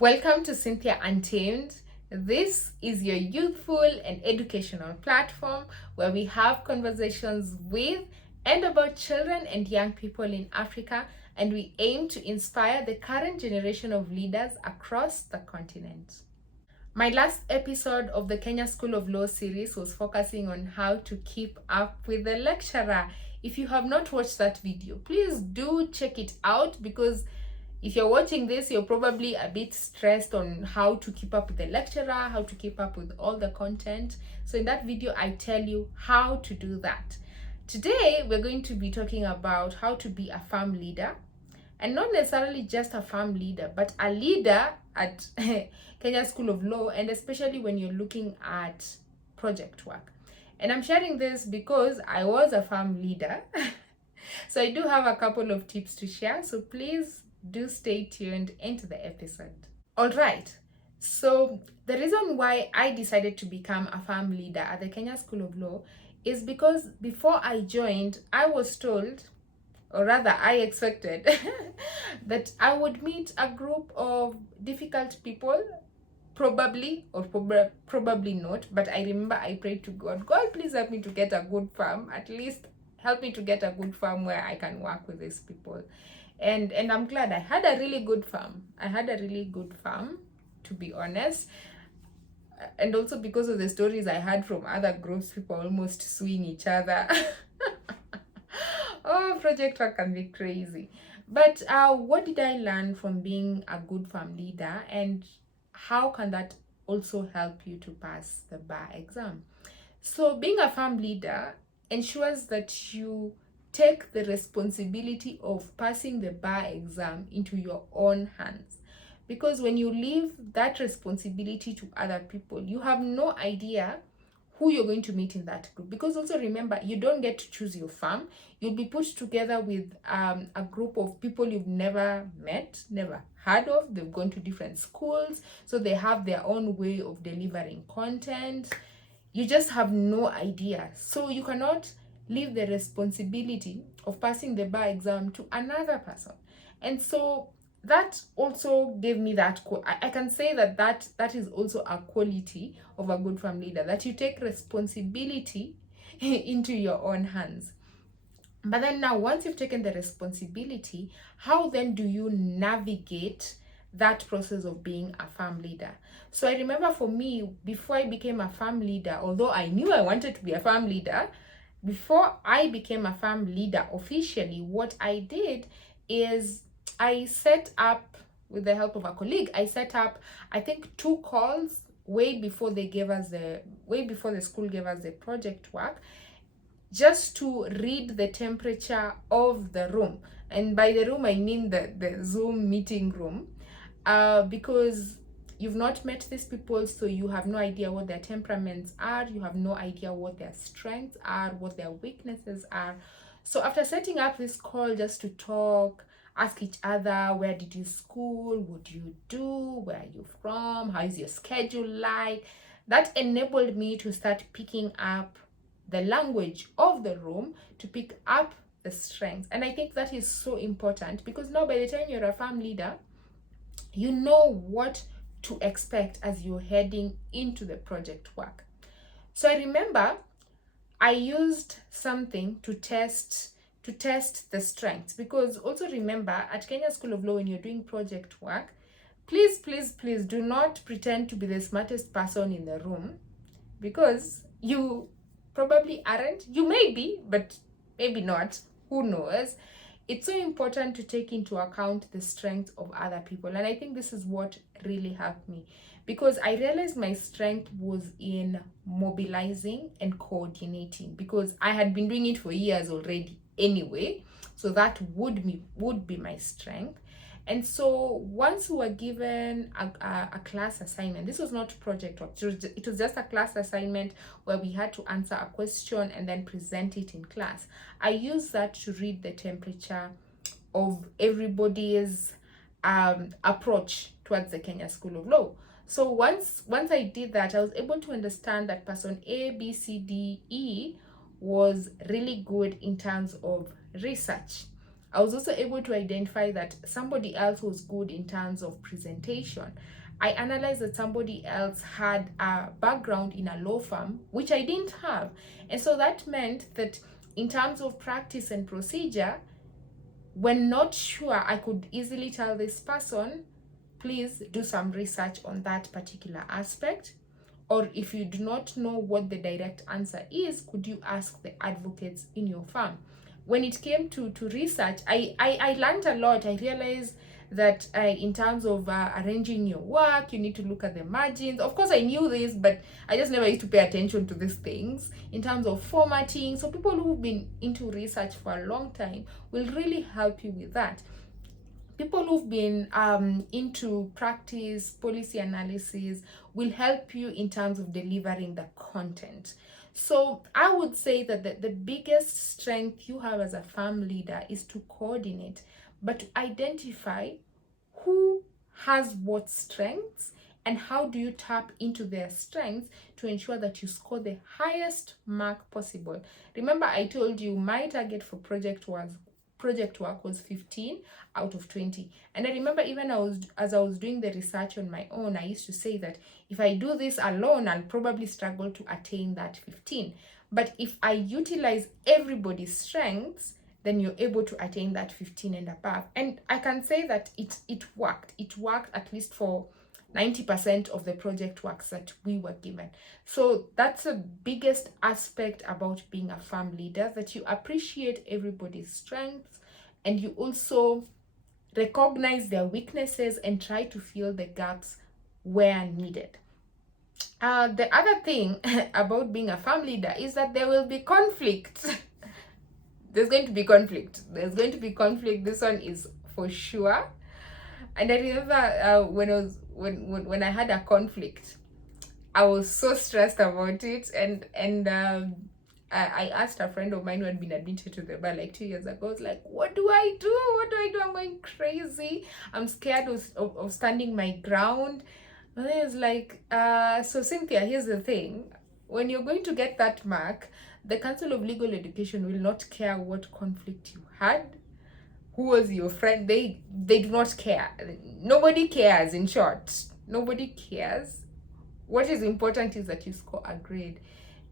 Welcome to Cynthia Untamed. This is your youthful and educational platform where we have conversations with and about children and young people in Africa, and we aim to inspire the current generation of leaders across the continent. My last episode of the Kenya School of Law series was focusing on how to keep up with the lecturer. If you have not watched that video, please do check it out, because if you're watching this, you're probably a bit stressed on how to keep up with the lecturer, how to keep up with all the content. So in that video, I tell you how to do that. Today, we're going to be talking about how to be a farm leader, and not necessarily just a farm leader, but a leader at Kenya School of Law, and especially when you're looking at project work. And I'm sharing this because I was a farm leader. So I do have a couple of tips to share. So please do stay tuned into the episode. All right. So the reason why I decided to become a farm leader at the Kenya School of Law is because before I joined, I was told, or rather I expected, that I would meet a group of difficult people, probably or probably not, but I remember I prayed to God, please help me to get a good farm, at least help me to get a good farm where I can work with these people. And I'm glad I had a really good farm. To be honest. And also because of the stories I had from other groups, people almost suing each other. Oh, project work can be crazy. But what did I learn from being a good farm leader, and how can that also help you to pass the bar exam? So being a farm leader ensures that you take the responsibility of passing the bar exam into your own hands. Because when you leave that responsibility to other people, you have no idea who you're going to meet in that group. Because also remember, you don't get to choose your farm. You'll be put together with a group of people you've never met, never heard of. They've gone to different schools, so they have their own way of delivering content. You just have no idea. So you cannot leave the responsibility of passing the bar exam to another person. And so that also gave me that I can say that is also a quality of a good farm leader, that you take responsibility into your own hands. But then now, once you've taken the responsibility, how then do you navigate that process of being a farm leader? So I remember for me, before I became a farm leader, although I knew I wanted to be a farm leader, before I became a farm leader officially, what I did is I set up, with the help of a colleague, I set up, I think, 2 calls way before the school gave us the project work, just to read the temperature of the room. And by the room, I mean the Zoom meeting room, because you've not met these people, so you have no idea what their temperaments are, you have no idea what their strengths are, what their weaknesses are. So after setting up this call just to talk, ask each other, where did you school, what do you do, where are you from, how is your schedule like, that enabled me to start picking up the language of the room, to pick up the strengths. And I think that is so important, because now by the time you're a farm leader, you know what to expect as you're heading into the project work. So I remember I used something to test the strengths, because also remember, at Kenya School of Law, when you're doing project work, please do not pretend to be the smartest person in the room, because you probably aren't. You may be, but maybe not. Who knows? It's so important to take into account the strengths of other people. And I think this is what really helped me, because I realized my strength was in mobilizing and coordinating, because I had been doing it for years already anyway. So that would be my strength. And so once we were given a class assignment, this was not project work, it was just a class assignment where we had to answer a question and then present it in class. I used that to read the temperature of everybody's approach towards the Kenya School of Law. So once I did that, I was able to understand that person A, B, C, D, E was really good in terms of research. I was also able to identify that somebody else was good in terms of presentation. I analyzed that somebody else had a background in a law firm, which I didn't have. And so that meant that in terms of practice and procedure, when not sure, I could easily tell this person, please do some research on that particular aspect. Or if you do not know what the direct answer is, could you ask the advocates in your firm? When it came to research, I learned a lot. I realized that in terms of arranging your work, you need to look at the margins. Of course, I knew this, but I just never used to pay attention to these things. In terms of formatting, so people who've been into research for a long time will really help you with that. People who've been into practice, policy analysis will help you in terms of delivering the content. So I would say that the biggest strength you have as a farm leader is to coordinate, but to identify who has what strengths and how do you tap into their strengths to ensure that you score the highest mark possible. Remember, I told you my target for project work was 15 out of 20. And I remember even as I was doing the research on my own, I used to say that if I do this alone, I'll probably struggle to attain that 15. But if I utilize everybody's strengths, then you're able to attain that 15 and above. And I can say that it worked. It worked at least for 90% of the project works that we were given. So that's the biggest aspect about being a farm leader, that you appreciate everybody's strengths and you also recognize their weaknesses and try to fill the gaps where needed. The other thing about being a farm leader is that there will be conflict. There's going to be conflict. There's going to be conflict. This one is for sure. And I remember when I had a conflict, I was so stressed about it, and I asked a friend of mine who had been admitted to the bar like 2 years ago. I was like, what do I do? What do I do? I'm going crazy. I'm scared of standing my ground. And then it's like, so Cynthia, here's the thing. When you're going to get that mark, the Council of Legal Education will not care what conflict you had, who was your friend. They do not care. Nobody cares, in short. Nobody cares. What is important is that you score a grade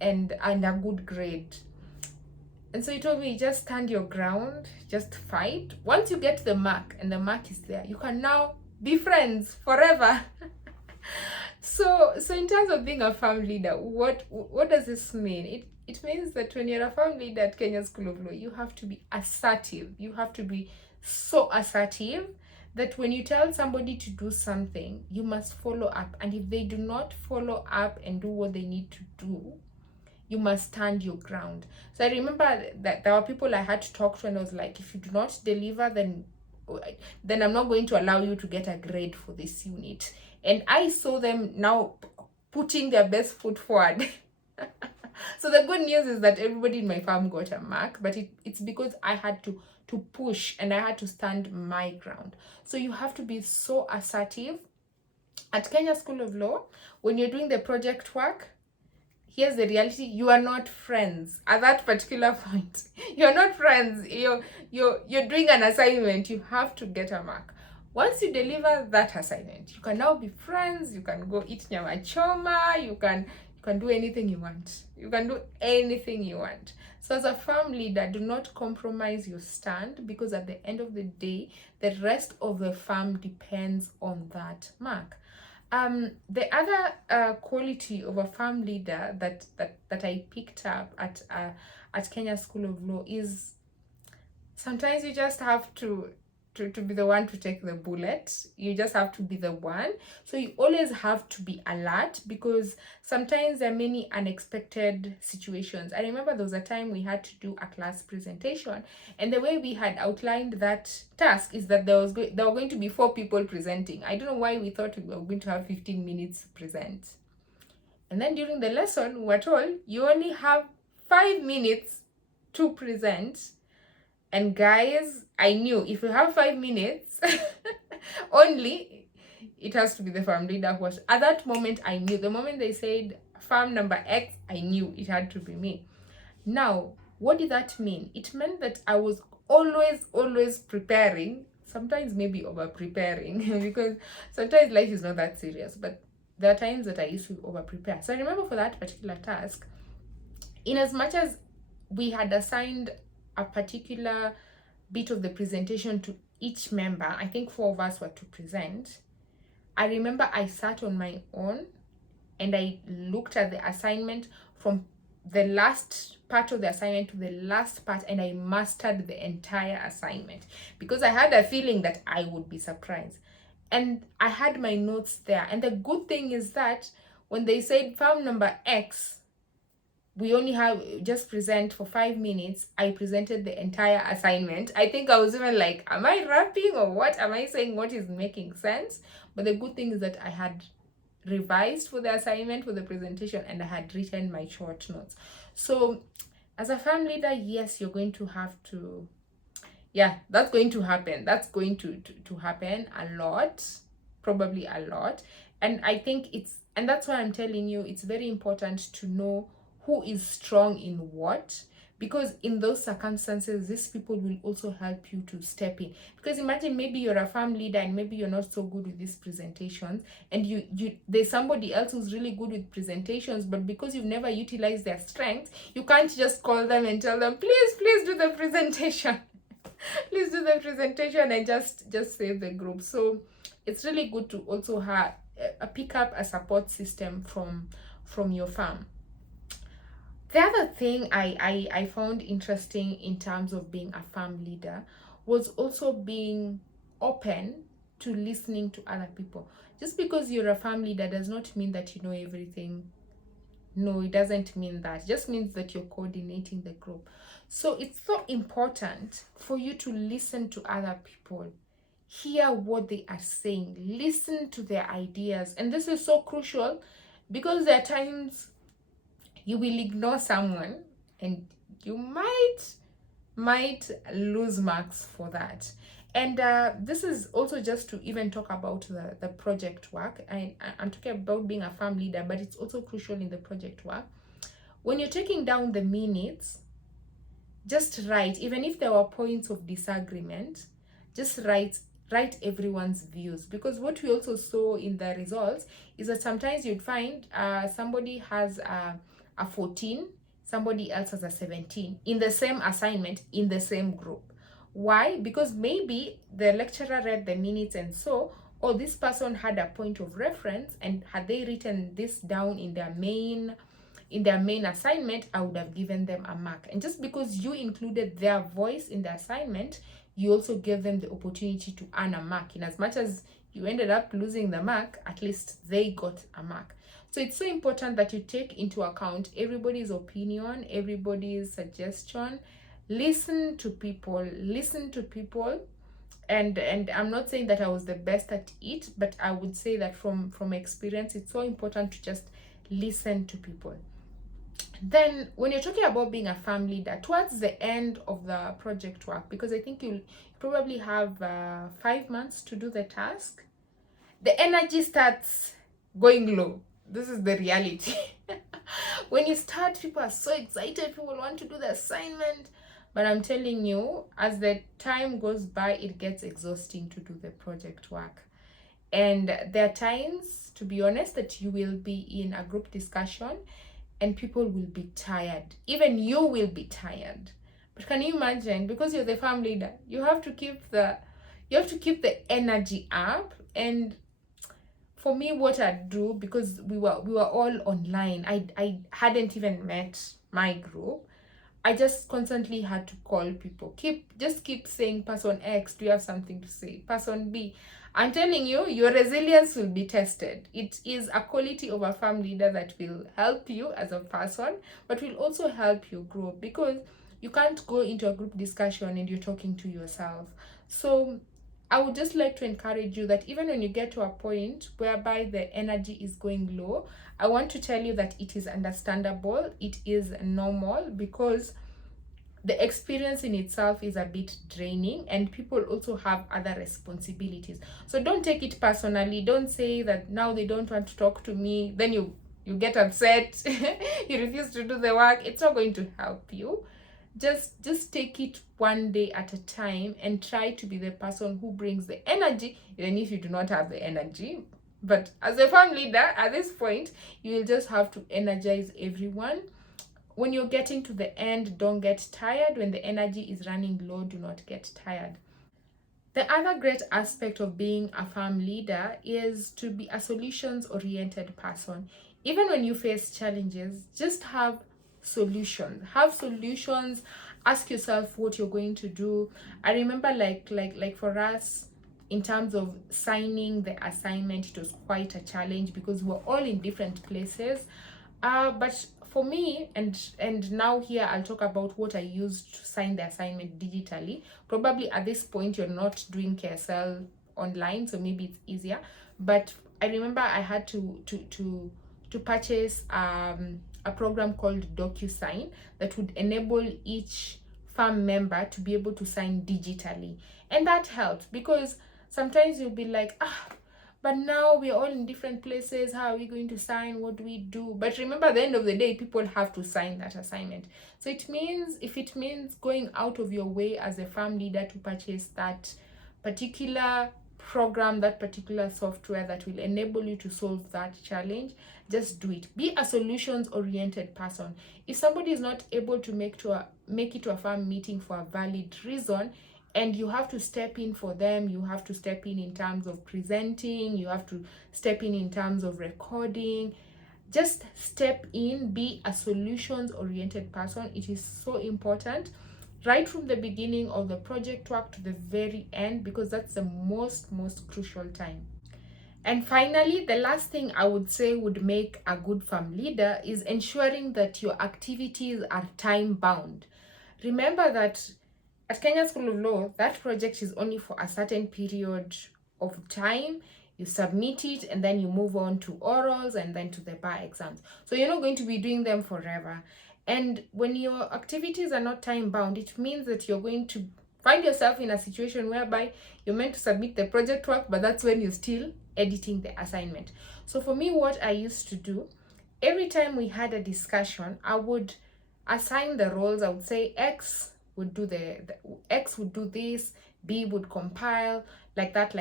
and a good grade. And so he told me, just stand your ground, just fight. Once you get the mark and the mark is there, you can now be friends forever. So in terms of being a farm leader, what does this mean? It means that when you're a farm leader at Kenya School of Law, you have to be assertive. You have to be so assertive that when you tell somebody to do something, you must follow up. And if they do not follow up and do what they need to do, you must stand your ground. So I remember that there were people I had to talk to, and I was like, if you do not deliver, then I'm not going to allow you to get a grade for this unit. And I saw them now putting their best foot forward. So the good news is that everybody in my farm got a mark, but it's because I had to push and I had to stand my ground. So you have to be so assertive. At Kenya School of Law, when you're doing the project work, here's the reality: you are not friends at that particular point. You're not friends. You're doing an assignment. You have to get a mark. Once you deliver that assignment, you can now be friends. You can go eat nyama choma. You can do anything you want. You can do anything you want. So as a farm leader, do not compromise your stand, because at the end of the day, the rest of the farm depends on that mark. The other quality of a farm leader that I picked up at Kenya School of Law is sometimes you just have to be the one to take the bullet. You just have to be the one. So you always have to be alert, because sometimes there are many unexpected situations. I remember there was a time we had to do a class presentation, and the way we had outlined that task is that there were going to be 4 people presenting. I don't know why we thought we were going to have 15 minutes to present. And then during the lesson, we were told you only have 5 minutes to present. And guys, I knew if you have 5 minutes only, it has to be the farm leader who was. At that moment, I knew. The moment they said farm number X, I knew it had to be me. Now, what did that mean? It meant that I was always preparing, sometimes maybe over preparing because sometimes life is not that serious, but there are times that I used to over prepare. So I remember for that particular task, in as much as we had assigned a particular bit of the presentation to each member, I think 4 of us were to present. I remember I sat on my own and I looked at the assignment from the last part of the assignment to the last part, and I mastered the entire assignment because I had a feeling that I would be surprised. And I had my notes there. And the good thing is that when they said farm number X, we only have just present for 5 minutes, I presented the entire assignment. I think I was even like, am I rapping or what? Am I saying what is making sense? But the good thing is that I had revised for the assignment, for the presentation, and I had written my short notes. So as a farm leader, yes, you're going to have to, yeah, that's going to happen. That's going to happen a lot, probably a lot. And I think and that's why I'm telling you, it's very important to know who is strong in what, because in those circumstances, these people will also help you to step in. Because imagine maybe you're a farm leader and maybe you're not so good with these presentations, and you there's somebody else who's really good with presentations, but because you've never utilized their strengths, you can't just call them and tell them, please do the presentation. Please do the presentation and just save the group. So it's really good to also have pick up a support system from your farm. The other thing I found interesting in terms of being a farm leader was also being open to listening to other people. Just because you're a farm leader does not mean that you know everything. No, it doesn't mean that. It just means that you're coordinating the group. So it's so important for you to listen to other people, hear what they are saying, listen to their ideas. And this is so crucial because there are times you will ignore someone and you might lose marks for that. And this is also just to even talk about the project work. I'm talking about being a farm leader, but it's also crucial in the project work. When you're taking down the minutes, just write, even if there were points of disagreement, just write everyone's views. Because what we also saw in the results is that sometimes you'd find somebody has a 14, somebody else has a 17 in the same assignment in the same group. Why? Because maybe the lecturer read the minutes and saw, oh, this person had a point of reference, and had they written this down in their main assignment, I would have given them a mark. And just because you included their voice in the assignment, you also gave them the opportunity to earn a mark. In as much as you ended up losing the mark, at least they got a mark. So it's so important that you take into account everybody's opinion, everybody's suggestion. Listen to people. And I'm not saying that I was the best at it, but I would say that from experience, it's so important to just listen to people. Then when you're talking about being a farm leader, towards the end of the project work, because I think you'll probably have 5 months to do the task, the energy starts going low. This is the reality. When you start, people are so excited, people want to do the assignment. But I'm telling you, as the time goes by, it gets exhausting to do the project work. And there are times, to be honest, that you will be in a group discussion and people will be tired. Even you will be tired. But can you imagine, because you're the farm leader, you have to keep the energy up. And for me, what I'd do, because we were all online, I hadn't even met my group. I just constantly had to call people. Keep saying, person X, do you have something to say? Person B. I'm telling you, your resilience will be tested. It is a quality of a farm leader that will help you as a person, but will also help you grow, because you can't go into a group discussion and you're talking to yourself. So I would just like to encourage you that even when you get to a point whereby the energy is going low, I want to tell you that it is understandable, it is normal, because the experience in itself is a bit draining and people also have other responsibilities. So don't take it personally. Don't say that now they don't want to talk to me, then you get upset, you refuse to do the work. It's not going to help you. Just take it one day at a time and try to be the person who brings the energy, even if you do not have the energy. But as a farm leader at this point, you will just have to energize everyone. When you're getting to the end, don't get tired. When the energy is running low, do not get tired. The other great aspect of being a farm leader is to be a solutions oriented person. Even when you face challenges, just have solutions. Have solutions. Ask yourself what you're going to do. I remember like for us, in terms of signing the assignment, it was quite a challenge because we're all in different places. But for me, and now here I'll talk about what I used to sign the assignment digitally. Probably at this point you're not doing KSL online, so maybe it's easier. But I remember I had to purchase a program called DocuSign that would enable each farm member to be able to sign digitally, and that helped because sometimes you'll be like, but now we're all in different places. How are we going to sign? What do we do? But remember, at the end of the day, people have to sign that assignment. So it means, if it means going out of your way as a farm leader to purchase that particular program, that particular software that will enable you to solve that challenge, just do it. Be a solutions oriented person. If somebody is not able to make it to a farm meeting for a valid reason, and you have to step in for them, you have to step in terms of presenting, you have to step in terms of recording, just step in. Be a solutions oriented person. It is so important, right from the beginning of the project work to the very end, because that's the most crucial time. And finally, the last thing I would say would make a good farm leader is ensuring that your activities are time bound. Remember that at Kenya School of Law, that project is only for a certain period of time. You submit it and then you move on to orals and then to the bar exams. So you're not going to be doing them forever. And when your activities are not time bound, it means that you're going to find yourself in a situation whereby you're meant to submit the project work, but that's when you're still editing the assignment. So for me, what I used to do, every time we had a discussion, I would assign the roles. I would say X would do X would do this, B would compile, like that.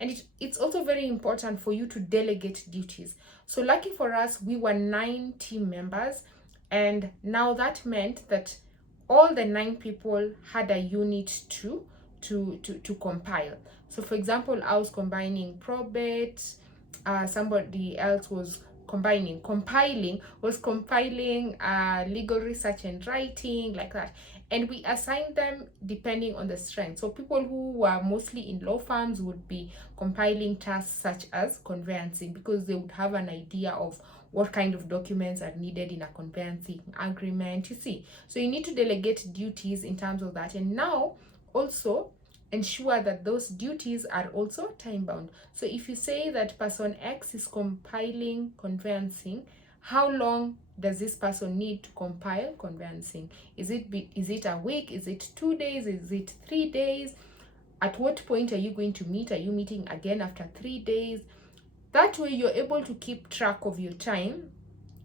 And it's also very important for you to delegate duties. So lucky for us, we were 9 team members, and now that meant that all the 9 people had a unit to compile. So for example, I was combining probate, somebody else was compiling legal research and writing, like that. And we assigned them depending on the strength. So people who were mostly in law firms would be compiling tasks such as conveyancing, because they would have an idea of what kind of documents are needed in a conveyancing agreement, you see. So you need to delegate duties in terms of that. And now also ensure that those duties are also time bound. So if you say that person X is compiling conveyancing, how long does this person need to compile conveyancing? Is it a week? Is it 2 days? Is it 3 days? At what point are you going to meet? Are you meeting again after 3 days? That way you're able to keep track of your time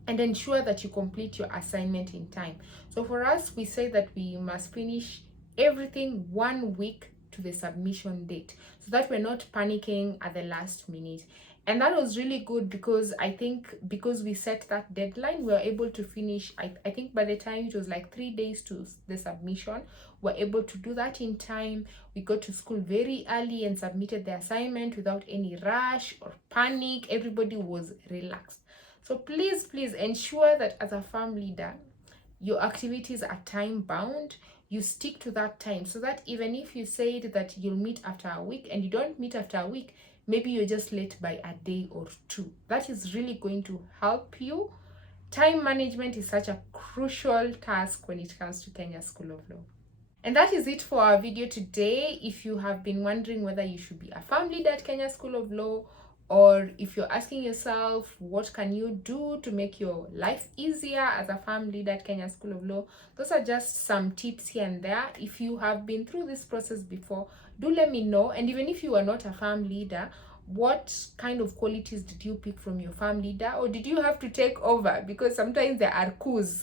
and ensure that you complete your assignment in time. So for us, we say that we must finish everything 1 week to the submission date, so that we're not panicking at the last minute. And that was really good, because I think because we set that deadline, we were able to finish, I think by the time it was like 3 days to the submission, we're able to do that in time. We got to school very early and submitted the assignment without any rush or panic. Everybody was relaxed. So please ensure that as a farm leader, your activities are time bound. You stick to that time, so that even if you said that you'll meet after a week and you don't meet after a week, maybe you're just late by a day or 2. That is really going to help you. Time management is such a crucial task when it comes to Kenya School of Law. And that is it for our video today. If you have been wondering whether you should be a farm leader at Kenya School of Law, or if you're asking yourself what can you do to make your life easier as a farm leader at Kenya School of Law, those are just some tips here and there. If you have been through this process before, do let me know. And even if you are not a farm leader, what kind of qualities did you pick from your farm leader, or did you have to take over? Because sometimes there are coups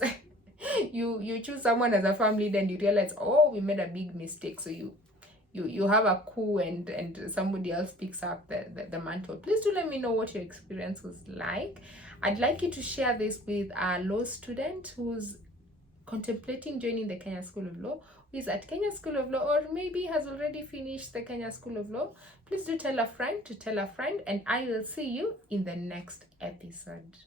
you choose someone as a family leader and you realize, oh, we made a big mistake. So you have a coup, and somebody else picks up the mantle. Please do let me know what your experience was like. I'd like you to share this with a law student who's contemplating joining the Kenya School of Law, who is at Kenya School of Law, or maybe has already finished the Kenya School of Law. Please do tell a friend to tell a friend, and I will see you in the next episode.